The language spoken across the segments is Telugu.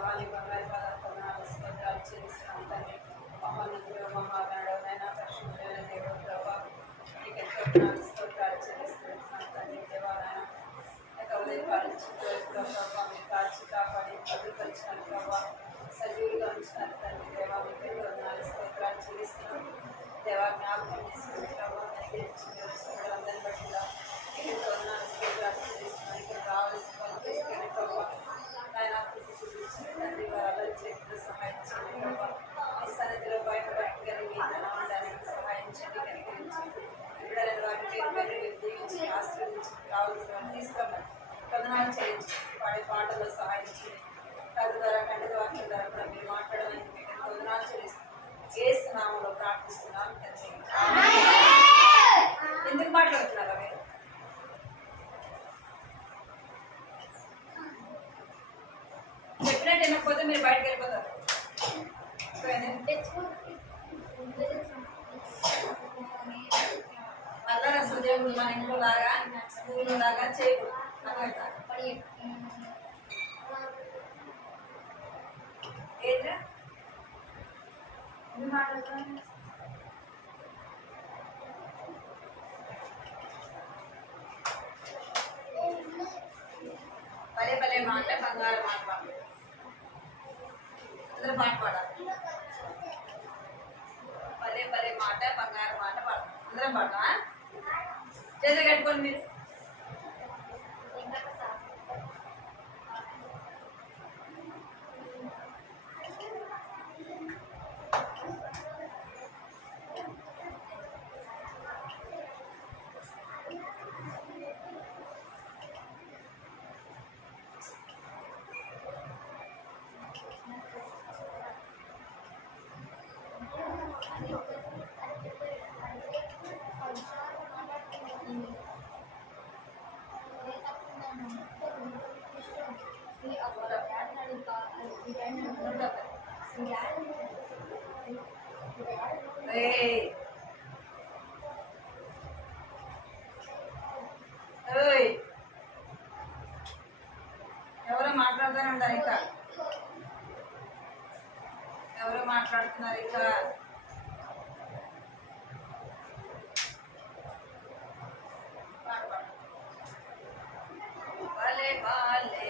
దేవాన్ని బంగారు పదార్థాలు స్తోత్రాలు చెల్లిస్తున్నాం తండ్రి. మహోన్నతుడు మహాగణుడైన పరిశుద్ధుడైన దేవుడు ప్రభా నీకు ఎంతో స్తోత్రాలు చెల్లిస్తున్నాం తండ్రి. దేవాలైన ప్రభావ మీ కాచి కాపాడి భద్రపరిచినారు ప్రభావ సజీవులుగా ఉంచినారు తండ్రి. దేవా మీకు ఎంతో స్తోత్రాలు చెల్లిస్తున్నాం. దేవా జ్ఞాపకం చేసుకుని ప్రభావ అందరిని బట్టిగా మీకు ఎంతో స్తోత్రాలు చెల్లిస్తున్నాం. ఇక్కడ రావాల్సిన వాళ్ళు తీసుకుని ప్రభావ ఆయన అభివృద్ధి చూపించిన తండ్రి వారు చేతులు సహాయించండి ప్రభావ. ఈ సన్నిధిలో బయటపడగలిగి ఉండడానికి సహాయించండి, కనికరించండి. ఇద్దరు వారి పేరు దీవించి ఆశీర్వదించి కావాల్సిన వారిని తీసుకోమని ప్రధానాలు చేయించి వాడి పాటలో సహాయించండి. కథ ద్వారా కంటి వాక్యం ద్వారా కూడా మీరు మాట్లాడడానికి మీకు ప్రధానాలు చేయిస్తున్నాం. నామంలో ప్రార్థిస్తున్నాం తండ్రి. ఎందుకు మాట్లాడుతున్నారా మీరు? చెప్పినట్టు వినకపోతే మీరు బయటకు వెళ్ళిపోతారు. అల్లరి అసలు దేవుడు మన ఇంట్లో లాగా స్కూల్లో లాగా చేయకూడదు. ఏంటా పదే పదే మాట బంగారు మాట పాడు. అందరూ పాట పాడాలి. పదే పదే మాట బంగారు మాట పాడు. అందరం పాడదా? చేతులు కట్టుకోండి మీరు. ఎవరో మాట్లాడుతారంటారు. ఇంకా ఎవరో మాట్లాడుతున్నారు. ఇంకా బాలే బాలే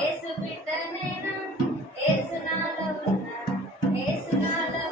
ఏసు బిడ్డ నేను, ఏసు నాలో ఉన్న, ఏసు నాలో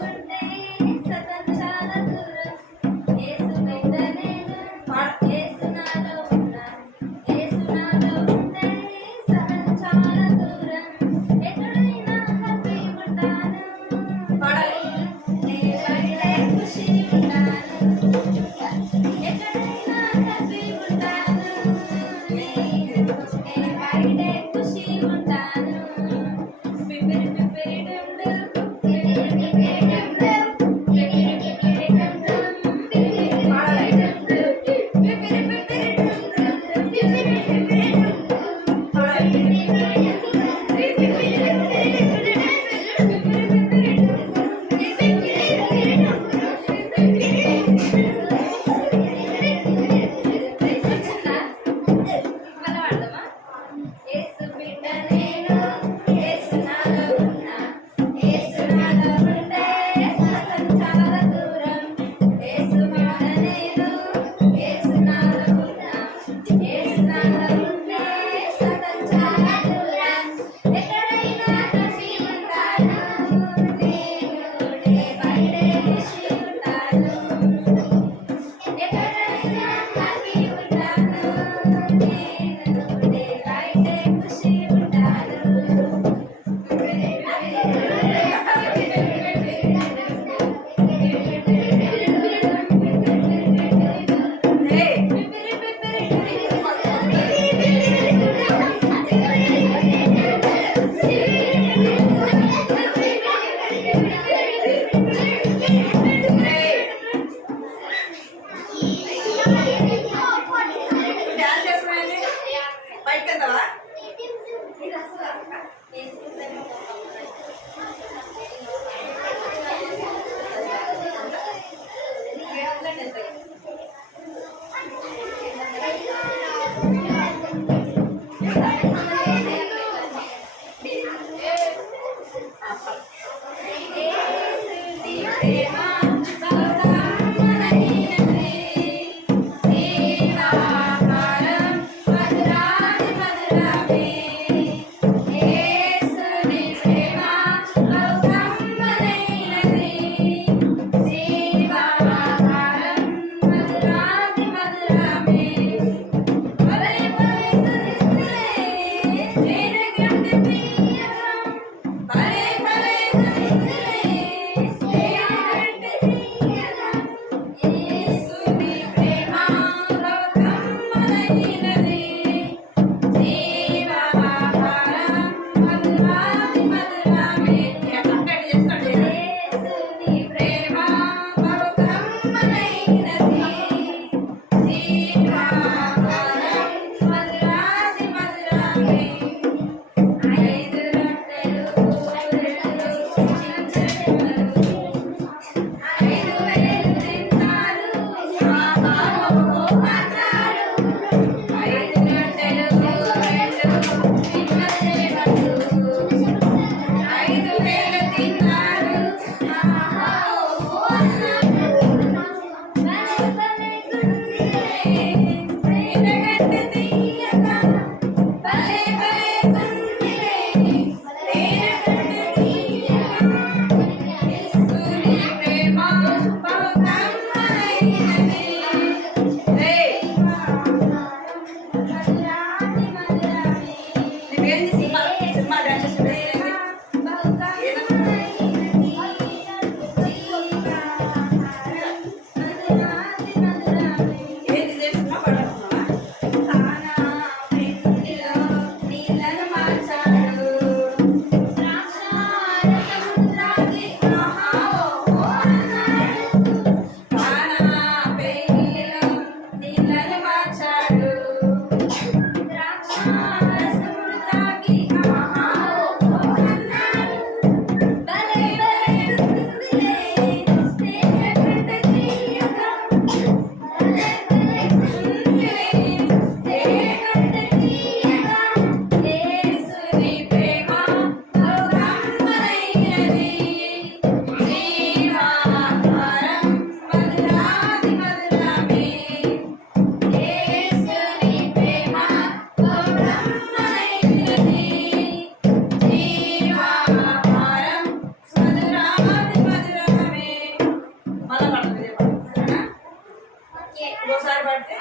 ఇంకోసారి పడితే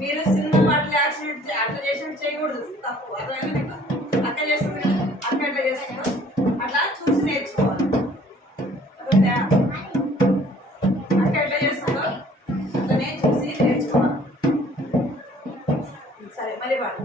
మీరు సినిమా పాటలు యాక్సిడెంట్ అట్లా చేసినట్టు చేయకూడదు, తప్పు. అదే అక్క చేస్తుంది, అక్క ఎట్లా చేస్తుందో అట్లా చూసి నేర్చుకోవాలి. అక్క ఎట్లా చేస్తుందో అట్లనే చూసి నేర్చుకోవాలి. సరే మళ్ళీ పాడు.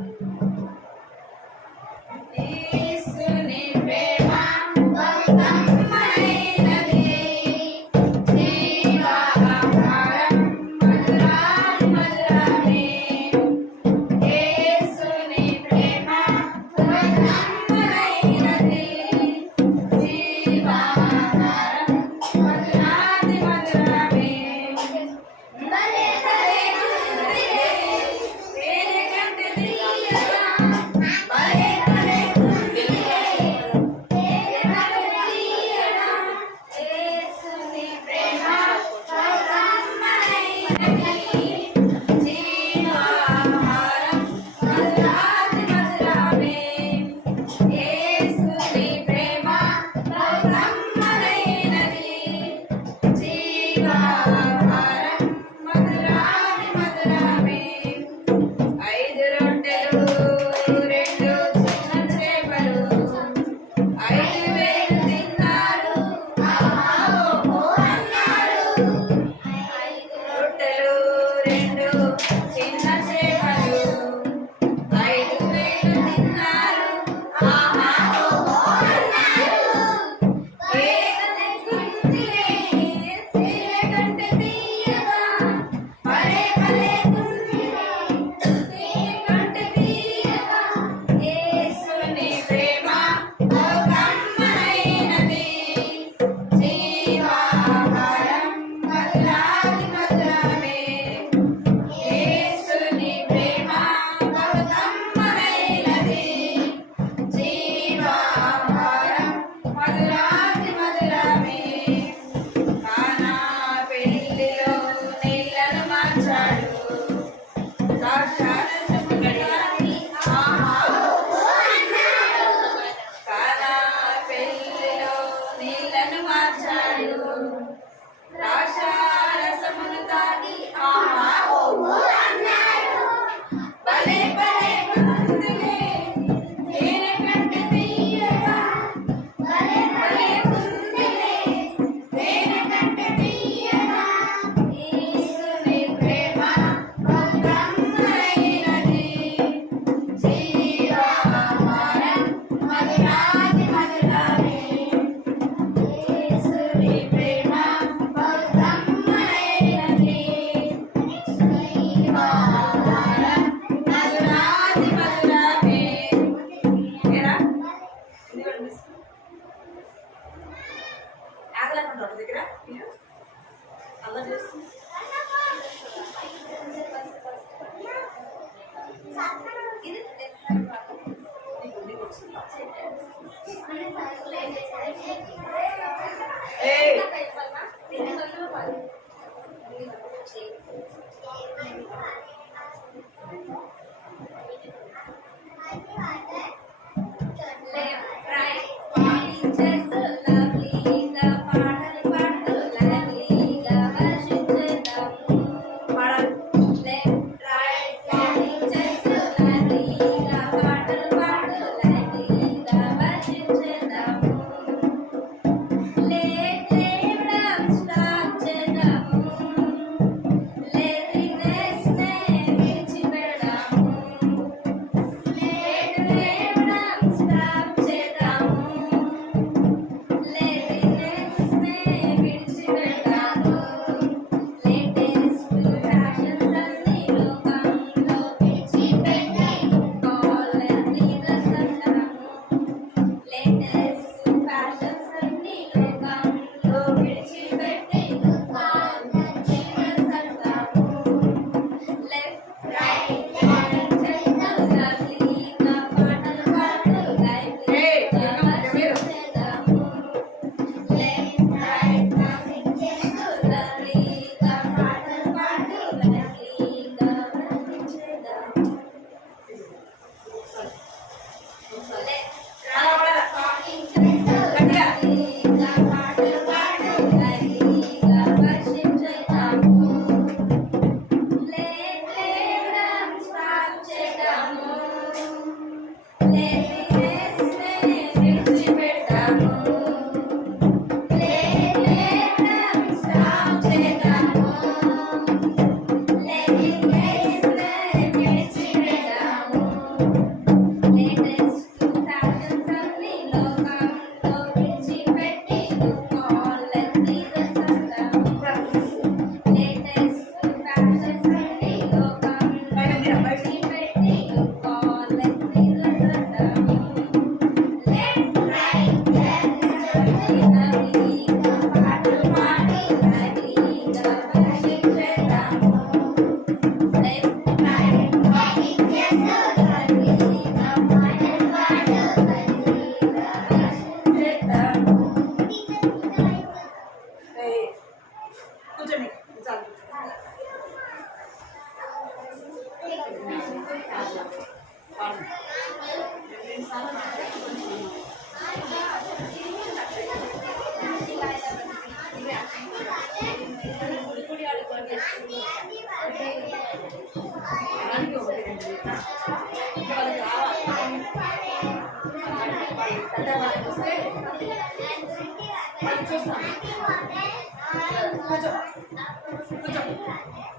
లేకుండా ఒక దగ్గర అలా చేస్తుంది.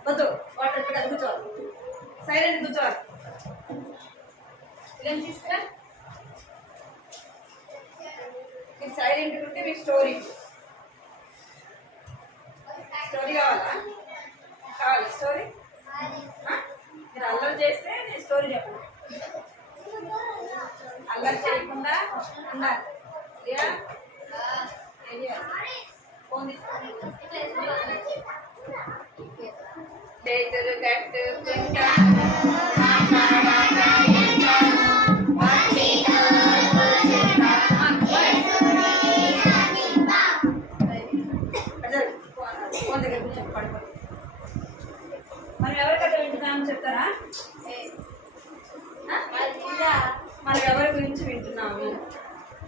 వద్దు వాటర్ ఇక్కడ కూర్చోవాలి, సైలెంట్ కూర్చోవాలి. ఇలా తీసుకురా, మీరు సైలెంట్ ఉంటే మీకు స్టోరీ కావాలా? కావాలి స్టోరీ? మీరు అల్లరి చేస్తే నేను స్టోరీ చెప్పను. అల్లరి చేయకుండా ఉండాలి. ఫోన్ తీసుకోండి. చేతులు కట్టుకుంటా ఫోన్ దగ్గర కూర్చొని పడుకోండి. మనం ఎవరి కథ వింటున్నామని చెప్తారా? మనం ఎవరి గురించి వింటున్నాము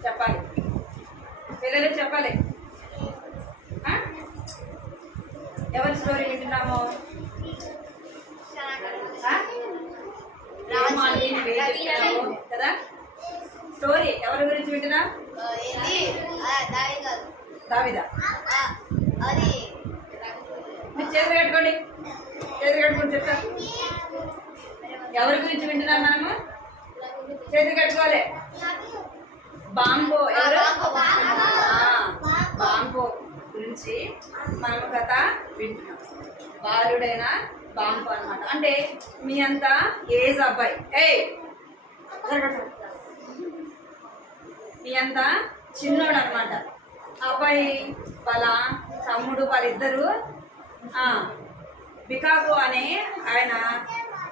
చెప్పాలి, పిల్లలకు చెప్పాలి. ఎవరి స్టోరీ వింటున్నాము? కదా, స్టోరీ ఎవరి గురించి వింటున్నా? దావీదా. మీరు చేతులు కట్టుకోండి, చేతులు కట్టుకొని చెప్తా. ఎవరి గురించి వింటున్నాం మనము? చేతులు కట్టుకోవాలి. బాంబో, ఎవరు? బాంబో గురించి మనము కథ వింటున్నాం. బాలుడైన బాంబో అన్నమాట. అంటే మీ అంతా ఏజ్ అబ్బాయి, మీ అంతా చిన్నోడు అనమాట. అబ్బాయి వాళ్ళ తమ్ముడు వాళ్ళిద్దరు బికాగో అనే ఆయన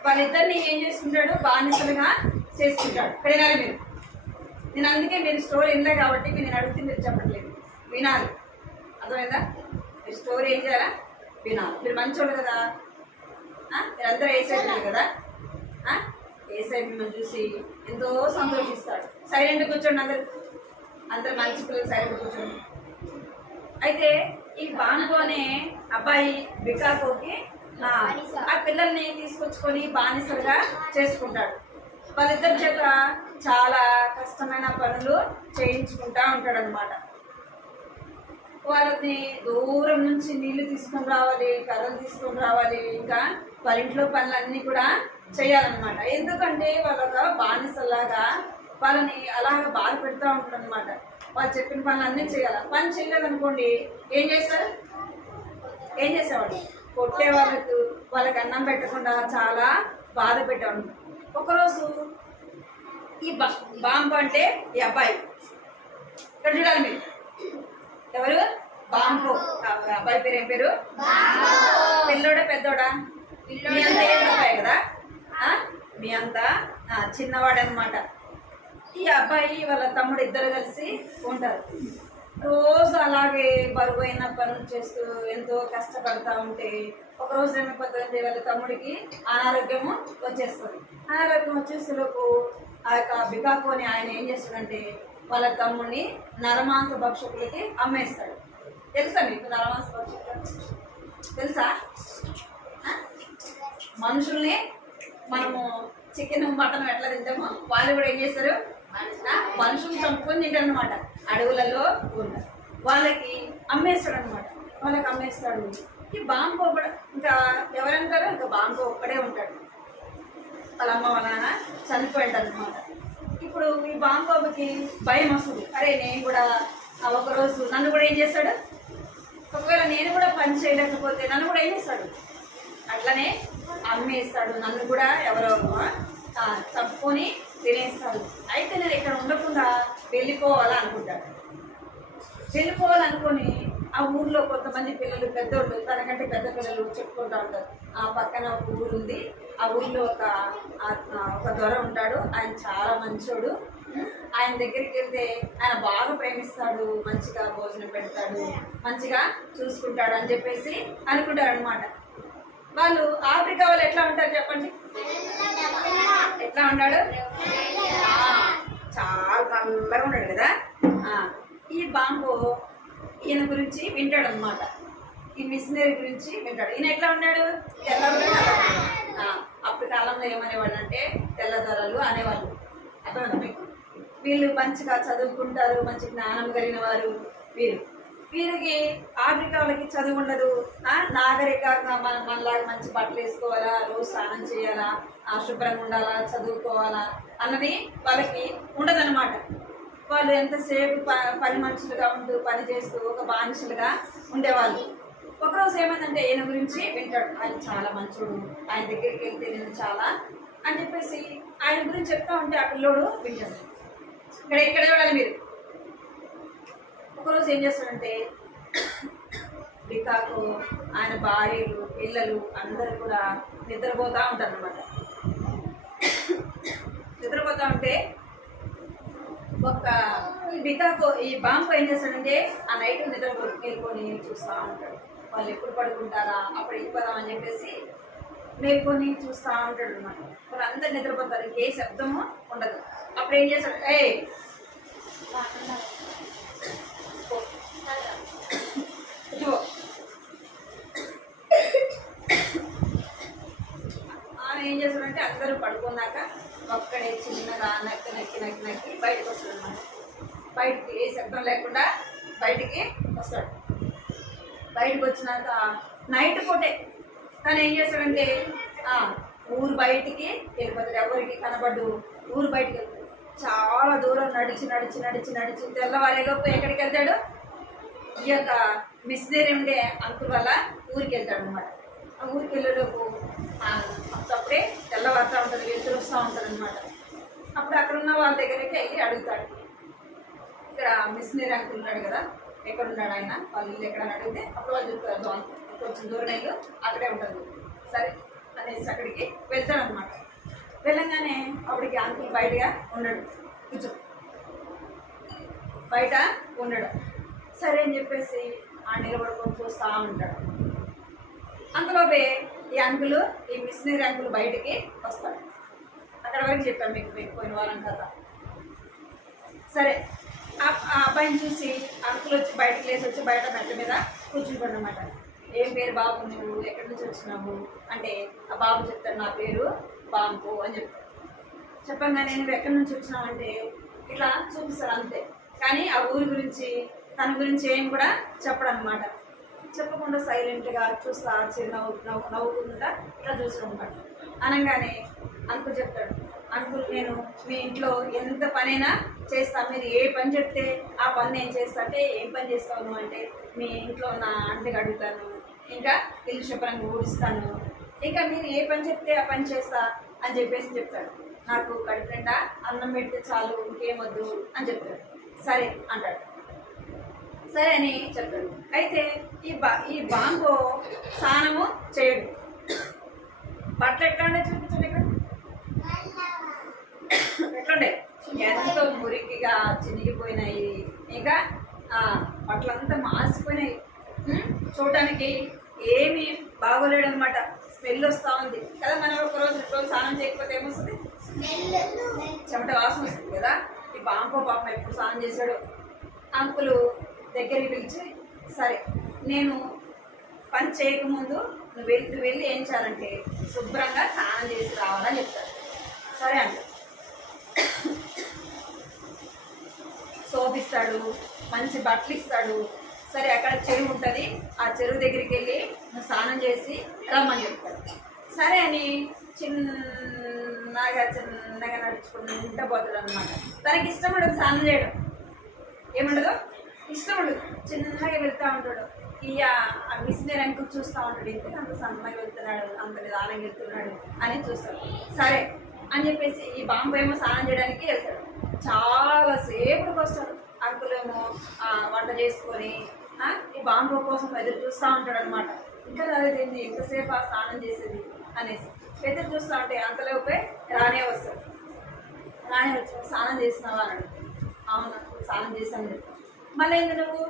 వాళ్ళిద్దరిని ఏం చేసుకుంటాడు, బానిసలుగా చేసుకుంటాడు. ఇక్కడ వినాలి మీరు. నేను అందుకే మీరు స్టోరీ వినలే కాబట్టి నేను అడిగితే మీరు చెప్పట్లేదు, వినాలి. అర్థమైందా? మీరు స్టోరీ ఏం చేయాలా, వినాలి. మీరు మంచోళ్ళు కదా, మీరందరూ ఏసైపోయారు కదా. ఏసై మిమ్మల్ని చూసి ఎంతో సంతోషిస్తాడు. సైలెంట్ కూర్చోండి, అందరు మంచి పిల్లలు సైలెంట్ కూర్చోండి. అయితే ఈ బాన్కో అనే అబ్బాయి బికాగోకి ఆ పిల్లల్ని తీసుకొచ్చుకొని బానిసలుగా చేసుకుంటాడు. వాళ్ళిద్దరి చేత చాలా కష్టమైన పనులు చేయించుకుంటా ఉంటాడు అనమాట. వాళ్ళని దూరం నుంచి నీళ్లు తీసుకొని రావాలి, కర్రలు తీసుకొని రావాలి, ఇంకా వాళ్ళ ఇంట్లో పనులన్నీ కూడా చేయాలన్నమాట. ఎందుకంటే వాళ్ళ బానిసలాగా వాళ్ళని అలాగా బాధ పెడతా ఉంటాడు అనమాట. వాళ్ళు చెప్పిన పనులు అన్నీ చేయాలి. పని చేయలేదనుకోండి ఏం చేస్తారు, ఏం చేసేవాడు, కొట్టే వాళ్ళకి అన్నం పెట్టకుండా చాలా బాధ పెట్టేవాడు. ఒకరోజు ఈ బాంబు అంటే ఈ అబ్బాయి, ఇక్కడ చూడాలి మీరు, ఎవరు, బాంబు. అబ్బాయి పేరు ఏం పేరు, పిల్లోడా పెద్దోడా, మీ అంతా ఏం అబ్బాయి కదా, మీ అంతా చిన్నవాడనమాట. ఈ అబ్బాయి వాళ్ళ తమ్ముడు ఇద్దరు కలిసి ఉంటారు. రోజు అలాగే బరువైన పనులు చేస్తూ ఎంతో కష్టపడతా ఉంటే ఒకరోజు ఏమైపోతుంది, వాళ్ళ తమ్ముడికి అనారోగ్యము వచ్చేస్తుంది. అనారోగ్యం వచ్చేసేలోపు ఆ యొక్క బికాగోని ఆయన ఏం చేస్తాడంటే వాళ్ళ తమ్ముడిని నరమాంస భక్షకులకి అమ్మేస్తాడు. తెలుసా మీకు నరమాంస భక్షకులు తెలుసా? మనుషుల్ని మనము చికెన్ మటన్ ఎట్లా తింటామో వాళ్ళు కూడా ఏం చేస్తారు, మనుషులు చంపుకొని తింటారు అనమాట. అడవులలో ఉంటారు, వాళ్ళకి అమ్మేస్తాడు అనమాట. వాళ్ళకి అమ్మేస్తాడు. ఈ బాంబు ఇంకా ఎవరంటారో ఇంకా బాంబు ఒక్కడే ఉంటాడు. వాళ్ళ అమ్మ వాళ్ళ నాన్న చనిపోయాడు అనమాట. ఇప్పుడు ఈ బాంబుకి భయం వస్తుంది, అరే నేను కూడా ఒకరోజు నన్ను కూడా ఏం చేస్తాడు, ఒకవేళ నేను కూడా పని చేయలేకపోతే నన్ను కూడా ఏం చేస్తాడు, అట్లనే అమ్మేస్తాడు, నన్ను కూడా ఎవరో చంపుకొని తినేస్తాడు. అయితే నేను ఇక్కడ ఉండకుండా వెళ్ళిపోవాలనుకుంటాడు. వెళ్ళిపోవాలనుకొని ఆ ఊర్లో కొంతమంది పిల్లలు, పెద్దోళ్ళు, తనకంటే పెద్ద పిల్లలు చెప్పుకుంటూ ఉంటారు. ఆ పక్కన ఒక ఊరు ఉంది, ఆ ఊర్లో ఒక దొర ఉంటాడు, ఆయన చాలా మంచోడు. ఆయన దగ్గరికి వెళ్తే ఆయన బాగా ప్రేమిస్తాడు, మంచిగా భోజనం పెడతాడు, మంచిగా చూసుకుంటాడు అని చెప్పేసి అనుకుంటారు అనమాట. వాళ్ళు ఆఫ్రికా వాళ్ళు ఎట్లా ఉంటారు చెప్పండి, ఎట్లా ఉంటాడు, చాలా నల్లగా ఉంటాడు కదా. ఈ బాంబు ఈయన గురించి వింటాడు అనమాట, ఈ మిషనరీ గురించి వింటాడు. ఈయన ఎట్లా ఉన్నాడు, అప్పుడు కాలంలో ఏమనేవాళ్ళు అంటే తెల్లదొరలు అనేవాళ్ళు. అర్థమైందా మీకు? వీళ్ళు మంచిగా చదువుకుంటారు, మంచి జ్ఞానం కలిగిన వారు. వీరికి ఆఫ్రికా వాళ్ళకి చదువు ఉండదు, నాగరికంగా మనలాగా మంచి బట్టలు వేసుకోవాలా, రోజు స్నానం చేయాలా, శుభ్రంగా ఉండాలా, చదువుకోవాలా అన్నది వాళ్ళకి ఉండదన్నమాట. వాళ్ళు ఎంతసేపు పని మనుషులుగా ఉంటూ పని చేస్తూ ఒక బానిసలుగా ఉండేవాళ్ళు. ఒకరోజు ఏమైందంటే ఈయన గురించి వింటాడు, ఆయన చాలా మంచోడు, ఆయన దగ్గరికి వెళ్తే నేను చాలా అని చెప్పేసి ఆయన గురించి చెప్తా ఉంటే ఆ పిల్లోడు వింటాడు. ఇక్కడ చూడాలి మీరు. ఒకరోజు ఏం చేస్తాడంటే బికాగో ఆయన భార్యలు, పిల్లలు అందరూ కూడా నిద్రపోతూ ఉంటారు అనమాట. నిద్రపోతూ ఉంటే ఈ బాంబు ఏం చేస్తాడంటే ఆ నైట్ మేల్కొని చూస్తూ ఉంటాడు. వాళ్ళు ఎప్పుడు పడుకుంటారా అప్పుడు వెళ్ళిపోదాం అని చెప్పేసి మేల్కొని చూస్తూ ఉంటాడు అనమాట. వాళ్ళు అందరు నిద్రపోతారు, ఏ శబ్దము ఉండదు. అప్పుడు ఏం చేస్తాడు, ఆమె ఏం చేస్తాడంటే అందరూ పడుకున్నాక ఒక్కడే చిన్నగా నక్కి నక్కి నక్కి నక్కి బయటకు వస్తాడు అనమాట. బయటికి ఏ శబ్దం లేకుండా బయటికి వస్తాడు. బయటకు వచ్చినాక నైట్ పూటే తను ఏం చేస్తాడంటే ఊరు బయటికి వెళ్ళిపోతాడు. ఎవరికి కనబడ్డు ఊరు బయటికి వెళ్తాడు. చాలా దూరం నడిచి నడిచి నడిచి నడిచి తెల్లవారేలోపు ఎక్కడికి వెళ్తాడు, ఈ యొక్క మిషనరీ ఉండే అంకుల్ వల్ల ఊరికి వెళ్తాడు అనమాట. ఆ ఊరికి వెళ్ళేలోపు అప్పుడే తెల్లవారుతూ ఉంటుంది, వెళ్తురు వస్తూ ఉంటుంది అనమాట. అప్పుడు అక్కడ ఉన్న వాళ్ళ దగ్గరికి వెళ్ళి అడుగుతాడు. ఇక్కడ మిషనరీ అంకుల్ ఉన్నాడు కదా, ఎక్కడ ఉన్నాడు ఆయన, వాళ్ళ ఇల్లు ఎక్కడ అని అడిగితే అప్పుడు వాళ్ళు చెప్తారు కొంచెం దూరం ఇల్లు అక్కడే ఉంటుంది. సరే అనేసి అక్కడికి వెళ్తాడు అనమాట. వెళ్ళంగానే అప్పటికి అంకుల్ బయటగా ఉన్నాడు, కూర్చో బయట ఉన్నాడు. సరే అని చెప్పేసి ఆ నిలబడుకొని చూస్తూ ఉంటాడు. అంతలోపే ఈ అంకులు, ఈ మిషనరీ అంకులు బయటికి వస్తాడు. అక్కడ వరకు చెప్పాను మీకు పోయిన వారం కదా. సరే ఆ అబ్బాయిని చూసి అంకులు వచ్చి బయటకు లేచి వచ్చి బయట మెట్ల మీద కూర్చుంటాడు అనమాట. ఏం పేరు బాబు, నువ్వు ఎక్కడి నుంచి వచ్చినావు అంటే ఆ బాబు చెప్తాడు, నా పేరు బాంపు అని చెప్తాడు. చెప్పంగానే నువ్వు ఎక్కడి నుంచి వచ్చినావు అంటే ఇట్లా చూపిస్తాడు అంతే. కానీ ఆ ఊరి గురించి తన గురించి ఏం కూడా చెప్పడనమాట. చెప్పకుండా సైలెంట్గా చూస్తా నవ్వుకుంటా ఇట్లా చూసుకుంటాడు. అనగానే అంకుల్ చెప్తాడు, అంకుల్ నేను మీ ఇంట్లో ఎంత పనైనా చేస్తాను, మీరు ఏ పని చెప్తే ఆ పని నేను చేస్తా. అంటే ఏం పని చేస్తాను అంటే మీ ఇంట్లో నా అంటగా అడుగుతాను, ఇంకా ఇల్లు శుభ్రంగా ఊడిస్తాను, ఇంకా మీరు ఏ పని చెప్తే ఆ పని చేస్తా అని చెప్పేసి చెప్తాడు. నాకు కడుపు నిండా అన్నం పెడితే చాలు, ఇంకేమొద్దు అని చెప్తాడు. సరే అంటాడు. సరే అని చెప్తాడు. అయితే ఈ బాంబు స్నానము చేయడు. బట్టలు ఎట్లా ఉండే చూపించండి. ఇక్కడ ఎట్లుండే ఎంతో మురికిగా చినిగిపోయినాయి, ఇంకా బట్టలంతా మాసిపోయినాయి, చూడటానికి ఏమీ బాగోలేడు అనమాట. స్మెల్ వస్తూ ఉంది కదా. మనం ఒక రోజు 2 రోజులు స్నానం చేయకపోతే ఏమొస్తుంది, చెమట వాసన వస్తుంది కదా. ఈ బాంబు పాపం ఎప్పుడు స్నానం చేశాడు. అంకులు దగ్గరికి పిలిచి, సరే నేను పని చేయకముందు నువ్వు వెళ్ళి ఏం చేయాలంటే శుభ్రంగా స్నానం చేసి రావాలని చెప్తాడు. సరే అంట. సోప్ ఇస్తాడు, మంచి బట్టలు ఇస్తాడు. సరే అక్కడ చెరువు ఉంటుంది, ఆ చెరువు దగ్గరికి వెళ్ళి నువ్వు స్నానం చేసి రమ్మని చెప్తాడు. సరే అని చిన్నగా నడుచుకుంటూ పోతాడు అనమాట. తనకి ఇష్టం ఉండదు స్నానం చేయడం, ఏముండదు ఇష్టం ఉండదు. చిన్నగా వెళ్తూ ఉంటాడు. ఆ మిషనరీ అంకుల్ చూస్తూ ఉంటాడు, ఎందుకు అంత సన్నగా వెళ్తున్నాడు, అంత నిదానంగా వెళ్తున్నాడు అని చూస్తాడు. సరే అని చెప్పేసి ఈ బాంబు ఏమో స్నానం చేయడానికి వెళ్తాడు. చాలా సేపటికి వస్తాడు. అంకుల్ ఏమో వంట చేసుకొని ఈ బాంబు కోసం ఎదురు చూస్తూ ఉంటాడు అనమాట. ఇంకా రాలేదేంది, ఎంతసేపు ఆ స్నానం చేసేది అనేసి ఎదురు చూస్తూ ఉంటే అంతలోపే రానే వస్తాడు. రానే వచ్చి స్నానం చేసినావా అని అడుగుతాడు. అవును స్నానం చేశాను చెప్తాను. మళ్ళీ ఏంటి నువ్వు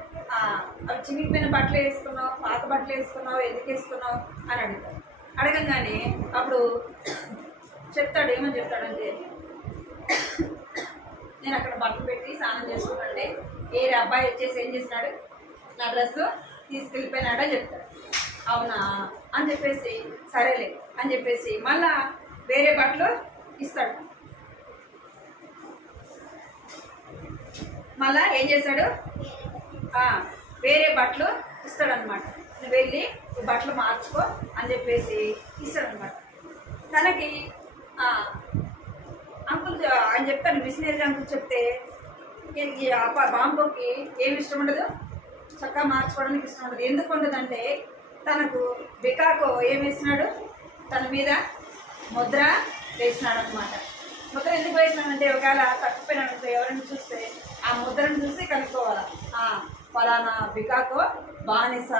అవి చినిగిపోయిన బట్టలు వేసుకున్నావు, పాత బట్టలు వేసుకున్నావు, ఎందుకు వేసుకున్నావు అని అడుగుతాడు. అడగంగానే అప్పుడు చెప్తాడు. ఏమని చెప్తాడంటే, నేను అక్కడ బట్టలు పెట్టి స్నానం చేసుకుంటే వేరే అబ్బాయి వచ్చేసి ఏం చేసినాడు, నా డ్రెస్ తీసుకెళ్ళిపోయినాడని చెప్తాడు. అవునా అని చెప్పేసి సరేలే అని చెప్పేసి మళ్ళా వేరే బట్టలు ఇస్తాడు. మళ్ళా ఏం చేశాడు, వేరే బట్టలు ఇస్తాడనమాట. నువ్వు వెళ్ళి ఈ బట్టలు మార్చుకో అని చెప్పేసి ఇస్తాడనమాట. తనకి అంకుల్ అని చెప్తాను, మిషనరీ అంకుల్ చెప్తే బాంబుకి ఏమి ఇష్టం ఉండదు, చక్కగా మార్చుకోవడానికి ఇష్టం ఉండదు. ఎందుకు ఉండదంటే తనకు బికాకో ఏమి వేసినాడు, తన మీద ముద్ర వేసినాడు అనమాట. ముద్ర ఎందుకు వేసినాడంటే ఒకవేళ తప్పిపోయినాడు ఎవరైనా చూస్తే ఆ ముద్రను చూసి కనుక్కోవాలా, ఫలానా బికాకో బానిస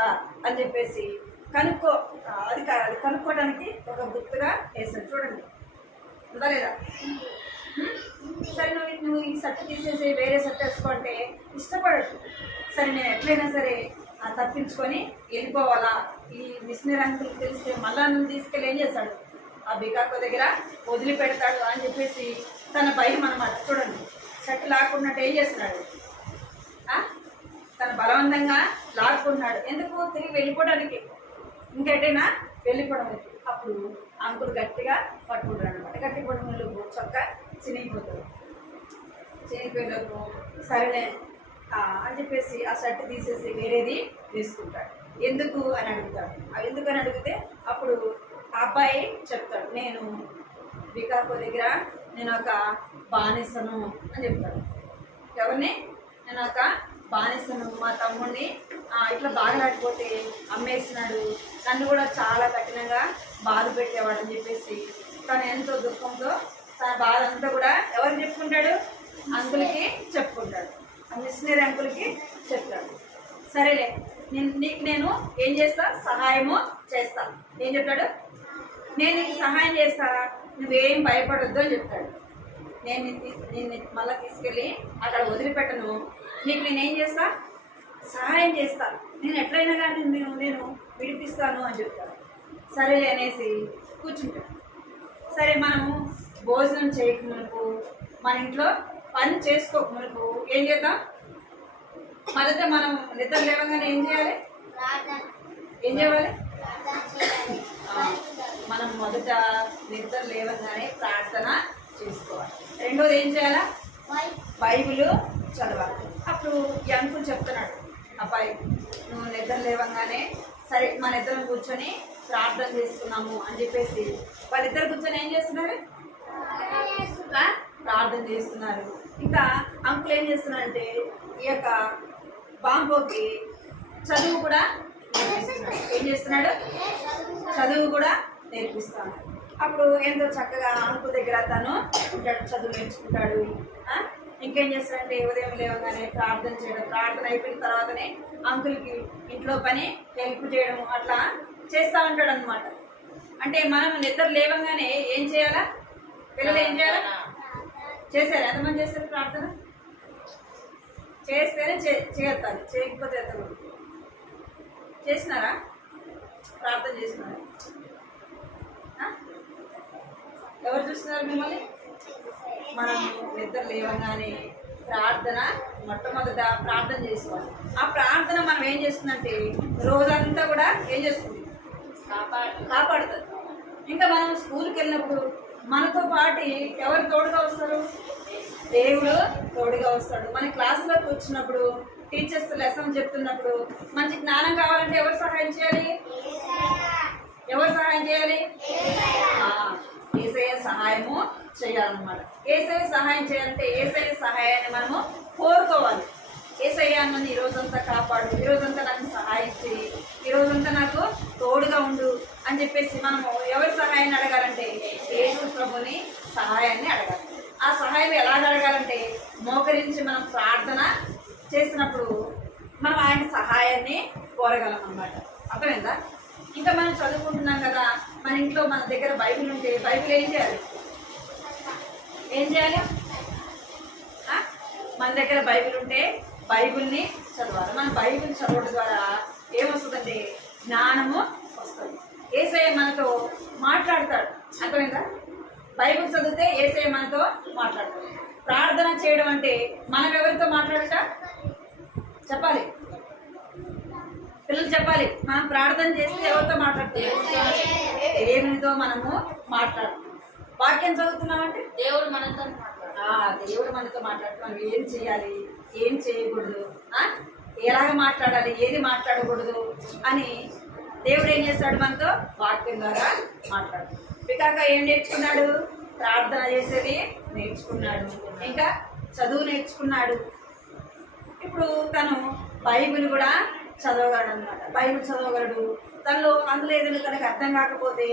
అని చెప్పేసి అది కనుక్కోవడానికి ఒక గుర్తుగా వేస్తాడు. చూడండి ఉందా లేదా. సరే నువ్వు ఈ షర్ట్ తీసేసి వేరే షర్ట్ వేసుకోంటే ఇష్టపడదు. సరే నేను ఎట్లయినా సరే తప్పించుకొని వెళ్ళిపోవాలా, ఈ మిషనరీ అంకుల్ తెలిస్తే మళ్ళా నువ్వు తీసుకెళ్ళి ఏం చేస్తాడు, ఆ బికాకో దగ్గర వదిలిపెడతాడు అని చెప్పేసి తన భయం అనమాట. చూడండి షర్ట్ లాక్కున్నట్టు ఏం చేస్తున్నాడు, తన బలవంతంగా లాక్కున్నాడు. ఎందుకు, తిరిగి వెళ్ళిపోవడానికి, ఇంకెటైనా వెళ్ళిపోవడం. అప్పుడు అంకుల్ గట్టిగా పట్టుకుంటాడు అనమాట. గట్టి పట్టుకునే చొక్క చినిగిపోతాడు. చినిగిపోయేలోపు సరేలే అని చెప్పేసి ఆ షర్ట్ తీసేసి వేరేది వేసుకుంటాడు. ఎందుకు అని అడుగుతాడు. ఎందుకు అని అడిగితే అప్పుడు ఆ అబ్బాయి చెప్తాడు, నేను బికాకో దగ్గర నేను ఒక బానిసను అని చెప్తాడు. ఎవరిని, నేను ఒక బానిసను, మా తమ్ముడిని ఇట్లా బాగలాడిపోతే అమ్మేసినాడు, నన్ను కూడా చాలా కఠినంగా బాధ పెట్టేవాడు అని చెప్పేసి తను ఎంతో దుఃఖంతో తన బాధ అంతా కూడా ఎవరికి చెప్పుకుంటాడు, అంకుల్కి చెప్పుకుంటాడు. ఆ మిషనరీ అంకుల్కి చెప్తాడు. సరేలే, నీకు నేను ఏం చేస్తా, సహాయము చేస్తా. ఏం చెప్తాడు? నేను నీకు సహాయం చేస్తా, నువ్వేం భయపడొద్దు అని చెప్తాడు. నేను మళ్ళీ తీసుకెళ్ళి అక్కడ వదిలిపెట్టను, నీకు నేనేం చేస్తా, సహాయం చేస్తా, నేను ఎట్లయినా కానీ నేను విడిపిస్తాను అని చెప్తాను. సరేలే అనేసి కూర్చుంటాడు. సరే, మనము భోజనం చేయక మునుపు, మన ఇంట్లో పని చేసుకోక మునుపు ఏం చేద్దాం? మొదట మనం నిద్ర లేవగానే ఏం చేయాలి? ఏం చేయాలి? మనం మొదట నిద్ర లేవగానే ప్రార్థన చేసుకోవాలి. రెండోది ఏం చేయాలా? బైబిల్ చదవాలి. అప్పుడు ఈ అంకుల్ చెప్తున్నాడు, అబ్బాయి నువ్వు నిద్ర లేవగానే సరే మన ఇద్దరం కూర్చొని ప్రార్థన చేస్తున్నాము అని చెప్పేసి వాళ్ళిద్దరు కూర్చొని ఏం చేస్తున్నారు? ప్రార్థన చేస్తున్నారు. ఇంకా అంకుల్ ఏం చేస్తున్నారంటే ఈ యొక్క బాంబోకి చదువు కూడా నేర్పిస్తున్నాడు. ఏం చేస్తున్నాడు? చదువు కూడా నేర్పిస్తాడు. అప్పుడు ఎంతో చక్కగా అంకుల్ దగ్గర తను ఉంటాడు, చదువు నేర్చుకుంటాడు. ఇంకేం చేస్తాడంటే ఉదయం లేవగానే ప్రార్థన చేయడం, ప్రార్థన అయిపోయిన తర్వాతనే అంకుల్కి ఇంట్లో పని హెల్ప్ చేయడం అట్లా చేస్తూ ఉంటాడు అనమాట. అంటే మనం నిద్ర లేవగానే ఏం చేయాలా? పిల్లలు ఏం చేయాలా? చేశారు? ఎంతమంది చేస్తారు ప్రార్థన? చేస్తేనే చేస్తారు, చేయకపోతే ఎత్తరు. చేసినారా? ప్రార్థన చేసినారా? ఎవరు చూస్తున్నారు మిమ్మల్ని? మనం నిద్ర లేవగానే ప్రార్థన మొట్టమొదట ప్రార్థన చేసుకోవాలి. ఆ ప్రార్థన మనం ఏం చేస్తుందంటే రోజంతా కూడా ఏం చేస్తుంది? కాపాడుతుంది. ఇంకా మనం స్కూల్కి వెళ్ళినప్పుడు మనతో పాటు ఎవరు తోడుగా వస్తారు? దేవుడు తోడుగా వస్తాడు. మన క్లాసులోకి వచ్చినప్పుడు టీచర్స్ లెసన్ చెప్తున్నప్పుడు మనకి జ్ఞానం కావాలంటే ఎవరు సహాయం చేయాలి? ఎవరు సహాయం చేయాలి? యేసయ్య సహాయము చేయాలన్నమాట. యేసయ్య సహాయం చేయాలంటే యేసయ్య సహాయాన్ని మనము కోరుకోవాలి. యేసయ్య నన్ను ఈరోజంతా కాపాడు, ఈరోజంతా నాకు సహాయం చేయి, ఈరోజంతా నాకు తోడుగా ఉండు అని చెప్పేసి మనము ఎవరి సహాయాన్ని అడగాలంటే యేసు ప్రభుని సహాయాన్ని అడగాలి. ఆ సహాయం ఎలా అడగాలంటే మోకరించి మనం ప్రార్థన చేసినప్పుడు మనం ఆయన సహాయాన్ని కోరగలం అన్నమాట. అర్థమైందా? ఇంకా మనం చదువుకుంటున్నాం కదా, మన ఇంట్లో మన దగ్గర బైబిల్ ఉంటే బైబిల్ ఏం చేయాలి? ఏం చేయాలి? మన దగ్గర బైబిల్ ఉంటే బైబిల్ని చదవాలి. మన బైబిల్ చదవడం ద్వారా ఏమొస్తుందంటే జ్ఞానము వస్తుంది. యేసయ్య మనతో మాట్లాడతాడు. అర్థమైందా? బైబిల్ చదివితే యేసయ్య మనతో మాట్లాడతాడు. ప్రార్థన చేయడం అంటే మనం ఎవరితో మాట్లాడట చెప్పాలి. పిల్లలు చెప్పాలి, మనం ప్రార్థన చేస్తే ఎవరితో మాట్లాడుతున్నాం? దేవునితో మనము మాట్లాడుతున్నాం. వాక్యం చదువుతున్నామంటే దేవుడు మనతో మాట్లాడుతున్నాం. ఏం చేయాలి, ఏం చేయకూడదు, ఎలాగ మాట్లాడాలి, ఏది మాట్లాడకూడదు అని దేవుడు ఏం చేస్తాడు? మనతో వాక్యం ద్వారా మాట్లాడు. పికాక ఏం నేర్చుకున్నాడు? ప్రార్థన చేసేది నేర్చుకున్నాడు, ఇంకా చదువు నేర్చుకున్నాడు. ఇప్పుడు తను బైబిల్ కూడా చదవగలడు అనమాట. బైబిల్ చదవగలడు. అందులో ఏదైనా తనకు అర్థం కాకపోతే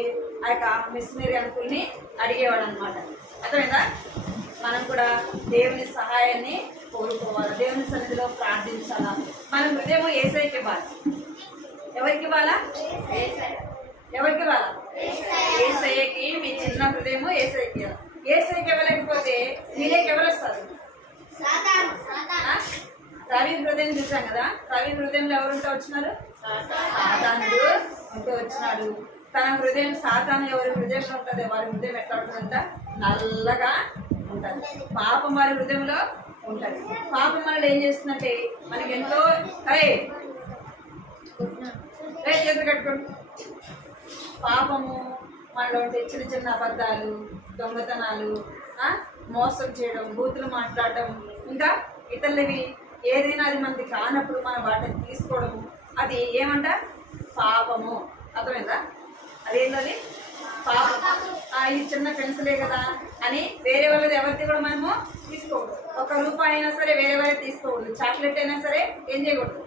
ఆ యొక్క మిషనరీ అంకుల్ని అడిగేవాడు అనమాట. అర్థమైందా? మనం కూడా దేవుని సహాయాన్ని కోరుకోవాలి, దేవుని సన్నిధిలో ప్రార్థించాలా. మన హృదయం యేసయ్యకి ఇవ్వాలి. ఎవరికి ఇవ్వాలా? ఎవరికి ఇవ్వాలా? యేసయ్యకి. మీ చిన్న హృదయం యేసయ్యకి. యేసయ్యకి ఇవ్వలేకపోతే మీరేకి ఎవరు వస్తారు? రవి హృదయం చూసాం కదా, రవి హృదయంలో ఎవరుంటే వచ్చినారు? సాతానుడు ఉంటూ వచ్చినాడు. తన హృదయం సాతాను ఎవరి హృదయంలో ఉంటుంది? వారి హృదయం ఎట్లా ఉంటుందంట? నల్లగా ఉంటుంది. పాపం వారి హృదయంలో ఉంటుంది. పాపం మనల్ని ఏం చేస్తుందంటే మనకి ఎంతో చేతులు కట్టుకోండి. పాపము మనలో ఉంటే చిన్న చిన్న అబద్ధాలు, దొంగతనాలు, మోసం చేయడం, బూతులు మాట్లాడటం, ఇంకా ఇతరులవి ఏదైనా అది మనకి కానప్పుడు మనం వాటిని తీసుకోవడము, అది ఏమంట? పాపము. అర్థమైందా? అదేంటది? పాపం. ఇది చిన్న పెన్సిలే కదా అని వేరే వాళ్ళది ఎవరిది కూడా మనము తీసుకోకూడదు. ₹1 అయినా సరే వేరే వాళ్ళది తీసుకోకూడదు. చాక్లెట్ అయినా సరే ఏం చేయకూడదు?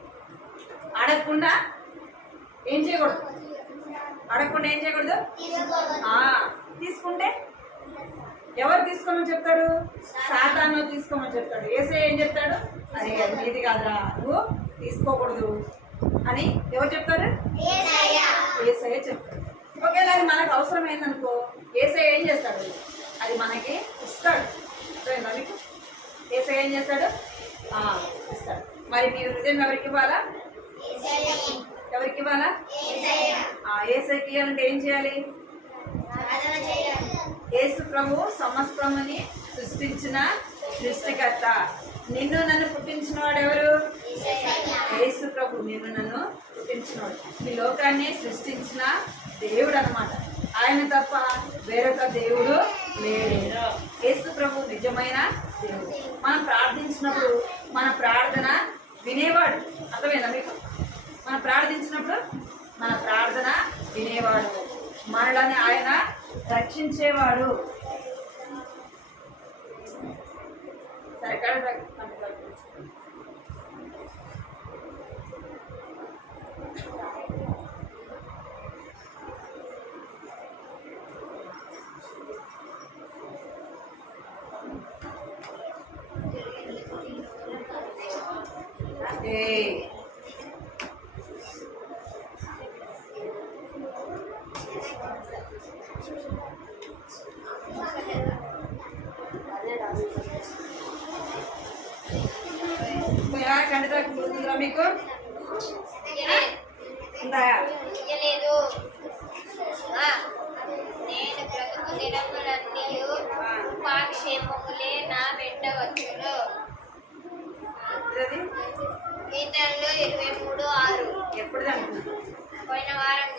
అడగకుండా ఏం చేయకూడదు? అడగకుండా ఏం చేయకూడదు? తీసుకుంటే ఎవరు తీసుకోమని చెప్తాడు? సాతాను తీసుకోమని చెప్తాడు. యేసయ్య ఏం చెప్తాడు? అరే నీది కాదురా, నువ్వు తీసుకోకూడదు అని ఎవరు చెప్తారు? యేసయ్య చెప్తాడు. ఒకవేళ అది మనకు అవసరమైందనుకో యేసయ్య ఏం చేస్తాడు? అది మనకి ఇస్తాడు. అర్థమైందా మీకు? యేసయ్య ఏం చేస్తాడు? ఇస్తాడు. మరి మీ హృదయం ఎవరికి ఇవ్వాలా? ఎవరికి ఇవ్వాలా? యేసయ్యకి ఇవ్వాలంటే ఏం చేయాలి? యేసు ప్రభు సమస్తముని సృష్టించిన సృష్టికర్త. నిన్ను నన్ను పుట్టించిన వాడు ఎవరు? యేసు ప్రభు. నిన్ను నన్ను పుట్టించినవాడు, ఈ లోకాన్ని సృష్టించిన దేవుడు అన్నమాట. ఆయన తప్ప వేరొక దేవుడు లేడు. యేసు ప్రభు నిజమైన దేవుడు. మనం ప్రార్థించినప్పుడు మన ప్రార్థన వినేవాడు. అర్థమైందా మీకు? మనం ప్రార్థించినప్పుడు మన ప్రార్థన వినేవాడు, మనలని ఆయన రక్షించేవాడు. సరే కండితో గుర్తుందిరా మీకు? నేను బ్రతుకు దినములన్నీయు పాక్షేమములే నా వెంట వచ్చును. కీర్తనలు 23:6. ఎప్పుడు పోయిన వారం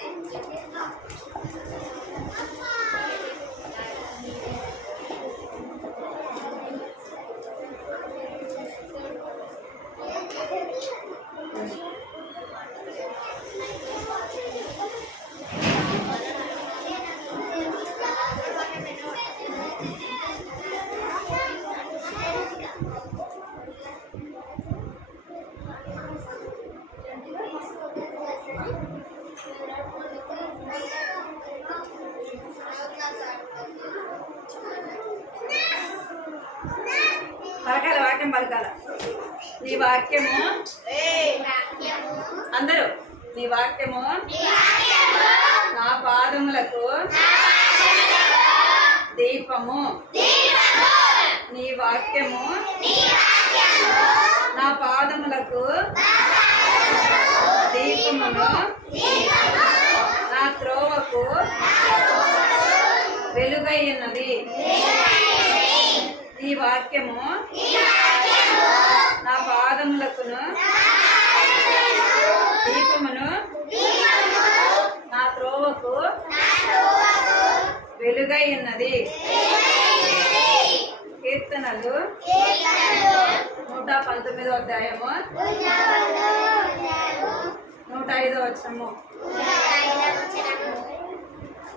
పలకాల వాక్యం పలకాల. నీ వాక్యము అందరూ, నీ వాక్యము నా పాదములకు దీపము. నీ వాక్యము నా పాదములకు దీపమును, నా త్రోవకు వెలుగై ఉన్నది. నీ వాక్యము నా పాదములకును దీపమును, నా త్రోవకు వెలుగై ఉన్నది. కీర్తనలు 119వ అధ్యాయము 105వ వచనము.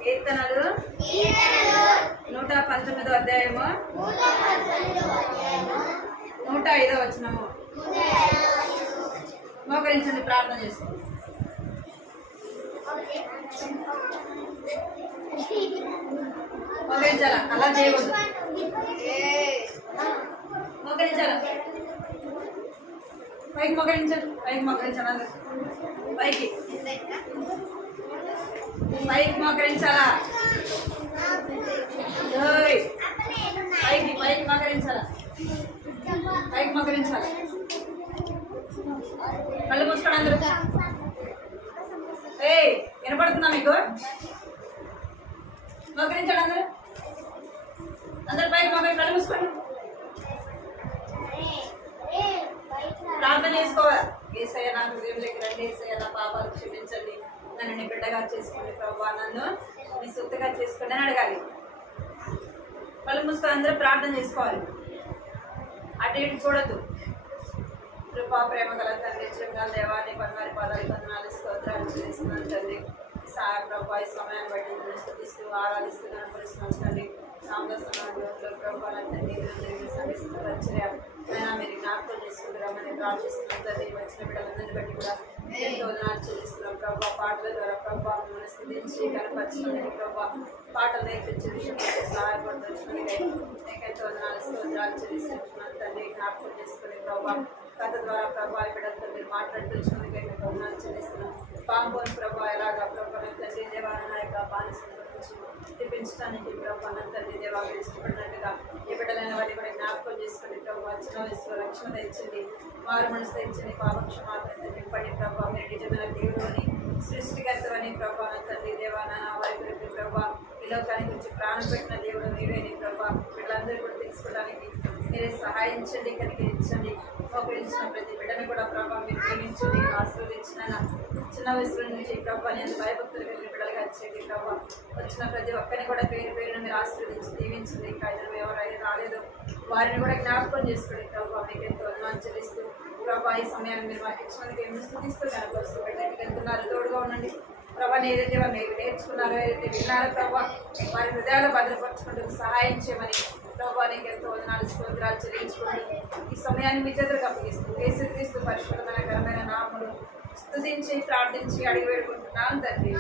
కీర్తనలు 119వ అధ్యాయము 105వ వచనము. మోకరించండి, ప్రార్థన చేసుకోండి. మోకరించాలా? అలా చేయకూడదు. మోకరించాలా? పైకి మోకరించండి, పైకి మోకరించాలి. పైకి పైకి మోకరించాలా? పైకి పైకి మోకరించాలా? పైకి మోకరించాలా? కళ్ళు మూసుకోండి అందరూ. వినపడుతుందా మీకు? మోకరించాలి అందరూ. అందరు పైకి మోకరి, కళ్ళు మూసుకోండి. ప్రార్థన చేసుకోవాలి. యేసయ్య నా హృదయంలోకి రండి. యేసయ్య నా పాపాలు క్షమించండి, నన్ను నీ బిడ్డగా చేసుకోండి ప్రభువా, నన్ను నీ సొత్తుగా చేసుకోండి అని అడగాలి. కళ్ళు మూసుకొని అందరూ ప్రార్థన చేసుకోవాలి. అటు ఇటు చూడద్దు. కృపా ప్రేమ గల తండ్రి, చిరుగల దేవా, నీ పనివారి పాదాలు వందనాలు స్తోత్రాలు చేస్తున్నాను తండ్రి. సాయ ప్రభా, ఈ సమయాన్ని బట్టి నేను స్తుతిస్తూ ఆరాధిస్తూ కనపరుస్తున్నాను తండ్రి. సాంబస్తున్నాడు ప్రభా తండ్రి, అయినా మీరు జ్ఞాపకం చేసుకుంటారని ప్రార్థిస్తున్నాం తండ్రి. వచ్చిన బిడ్డలందరినీ బట్టి కూడా ఎంతో వందనాలు చెల్లిస్తున్నాం ప్రభా. పాటల ద్వారా ప్రభా మిమ్మల్ని స్తుతించి కనపరచడానికి ప్రభా, పాటలు నేర్పించే విషయంలో సహాయపడుతున్నాను. నీకెంతో వందనాలు స్తోత్రాలు చెల్లిస్తున్నాను తండ్రి. జ్ఞాపకం చేసుకుని ప్రభా కథ ద్వారా ప్రభా ఈ బిడ్డలతో మీరు మాట్లాడుతున్నందుకే మీకు వందనాలు చెల్లిస్తున్నాం. పాంపోని ప్రభా ఎలాగా ప్రభా తండ్రి దేవా నా యొక్క బానిసల నుంచి తెప్పించడానికి ప్రభా తండ్రి దేవా మీరు ఇష్టపడినట్టుగా ఈ బిడ్డలైన వారిని కూడా జ్ఞాపకం చేసుకుని ప్రభా చిన్న వయసులో రక్షణ తెచ్చింది, మారు మనసు తెచ్చింది, పాపక్షమాపణ నింపండి ప్రభా. మీరు నిజమైన దేవుడు అని సృష్టికర్తవని ప్రభా తండ్రి దేవా నా వారి గురించి ప్రభా ఈ లోకానికి వచ్చి ప్రాణం పెట్టిన దేవుడు మీరేని ప్రభా. వీళ్ళందరూ కూడా తెలుసుకోవడానికి మీరే సహాయించండి, కనికరించండి. మోకరించిన ప్రతి బిడ్డని కూడా ప్రభా మీరు ప్రేమించండి, ఆశీర్వదించిన చిన్న వయసులో నుంచి ప్రభా నేను భయభక్తులు కలిగిన బిడ్డలుగా వచ్చేది ప్రభా. వచ్చిన ప్రతి ఒక్కరిని కూడా పేరు పేరును మీరు ఆశీర్వదించి దీవించండి. ఇంకా ఇద్దరు ఎవరైతే రాలేదు వారిని కూడా జ్ఞాపకం చేసుకోండి ప్రభా. మీకు ఎంతో వందనాలు చెల్లిస్తూ ప్రభా ఈ సమయాన్ని మీరు మాకు ఇచ్చినందుకు ఏమి స్థుతిస్తూ కనపరుస్తూ బిడ్డకి వెళ్తున్నారు, తోడుగా ఉండండి ప్రభా. ఏదైతే వారు మీరు నేర్చుకున్నారో, ఏదైతే విన్నారో ప్రభా వారి హృదయాలు భద్రపరచుకుంటూ సహాయం చేయమని ప్రభా నీకు ఎంతో వందనాలు స్తోత్రాలు చెల్లించుకుంటూ ఈ సమయాన్ని మీ చేతులకు అప్పగిస్తూ యేసుక్రీస్తు పరిశుద్ధమైన ఘనమైన నామములో స్తుతించి ప్రార్థించి అడిగి వేడుకుంటున్నాను తండ్రి.